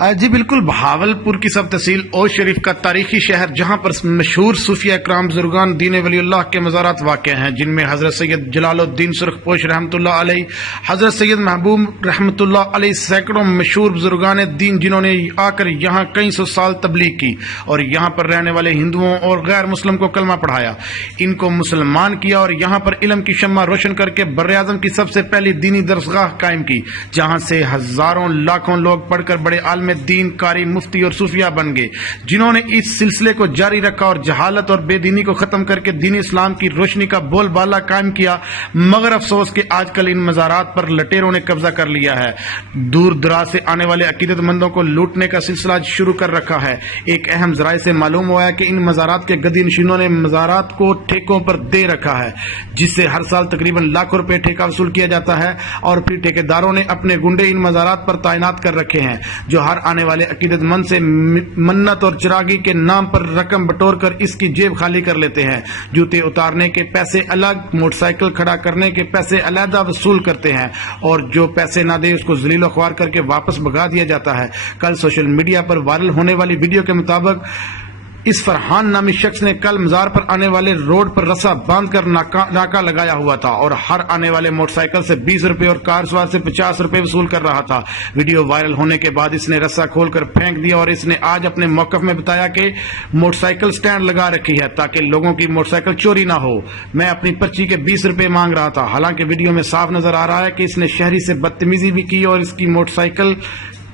جی بالکل، بہاولپور کی سب تحصیل اوش شریف کا تاریخی شہر جہاں پر مشہور صوفیہ اکرام بزرگان دین ولی اللہ کے مزارات واقع ہیں، جن میں حضرت سید جلال الدین سرخ پوش رحمۃ اللہ علیہ، حضرت سید محبوب رحمۃ اللہ علیہ، سینکڑوں مشہور بزرگان دین جنہوں نے آ کر یہاں کئی سو سال تبلیغ کی اور یہاں پر رہنے والے ہندوؤں اور غیر مسلم کو کلمہ پڑھایا، ان کو مسلمان کیا اور یہاں پر علم کی شمع روشن کر کے بر اعظم کی سب سے پہلی دینی درسگاہ قائم کی، جہاں سے ہزاروں لاکھوں لوگ پڑھ کر بڑے عالم دین، قاری، مفتی اور صوفیہ بن گئے، جنہوں نے اس سلسلے کو جاری رکھا اور جہالت اور بے دینی کو ختم کر کے دین اسلام کی روشنی کا بول بالا قائم کیا۔ مگر افسوس کہ آج کل ان مزارات پر لٹیروں نے قبضہ کر لیا ہے، دور دراز سے آنے والے عقیدت مندوں کو لوٹنے کا سلسلہ شروع کر رکھا ہے۔ ایک اہم ذرائع سے معلوم ہوا ہے کہ ان مزارات کے گدی نشینوں نے مزارات کو ٹھیکوں پر دے رکھا ہے، جس سے ہر سال تقریباً لاکھوں روپے ٹھیکہ وصول کیا جاتا ہے، اور پھر ٹھیکیداروں نے اپنے گنڈے ان مزارات پر تعینات کر رکھے ہیں، جو ہر آنے والے عقیدت مند سے منت اور چراغی کے نام پر رقم بٹور کر اس کی جیب خالی کر لیتے ہیں۔ جوتے اتارنے کے پیسے الگ، موٹر سائیکل کھڑا کرنے کے پیسے علیحدہ وصول کرتے ہیں، اور جو پیسے نہ دے اس کو ذلیل و خوار کر کے واپس بھگا دیا جاتا ہے۔ کل سوشل میڈیا پر وائرل ہونے والی ویڈیو کے مطابق اس فرحان نامی شخص نے کل مزار پر آنے والے روڈ پر رسا باندھ کر ناکا لگایا ہوا تھا اور ہر آنے والے موٹر سائیکل سے 20 روپے اور کار سوار سے 50 روپے وصول کر رہا تھا۔ ویڈیو وائرل ہونے کے بعد اس نے رسا کھول کر پھینک دیا اور اس نے آج اپنے موقف میں بتایا کہ موٹر سائیکل سٹینڈ لگا رکھی ہے تاکہ لوگوں کی موٹر سائیکل چوری نہ ہو، میں اپنی پرچی کے 20 روپے مانگ رہا تھا۔ حالانکہ ویڈیو میں صاف نظر آ رہا ہے کہ اس نے شہری سے بدتمیزی بھی کی اور اس کی موٹر سائیکل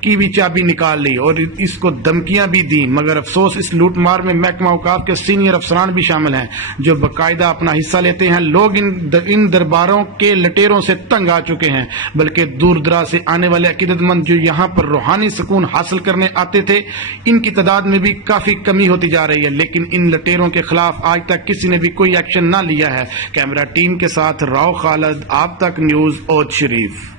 کی بھی چابی نکال لی اور اس کو دھمکیاں بھی دی۔ مگر افسوس اس لوٹ مار میں محکمہ اوقاف کے سینئر افسران بھی شامل ہیں، جو باقاعدہ اپنا حصہ لیتے ہیں۔ لوگ ان درباروں کے لٹیروں سے تنگ آ چکے ہیں، بلکہ دور دراز سے آنے والے عقیدت مند جو یہاں پر روحانی سکون حاصل کرنے آتے تھے، ان کی تعداد میں بھی کافی کمی ہوتی جا رہی ہے، لیکن ان لٹیروں کے خلاف آج تک کسی نے بھی کوئی ایکشن نہ لیا ہے۔ کیمرہ ٹیم کے ساتھ راؤ خالد، آپ تک نیوز، اوج شریف۔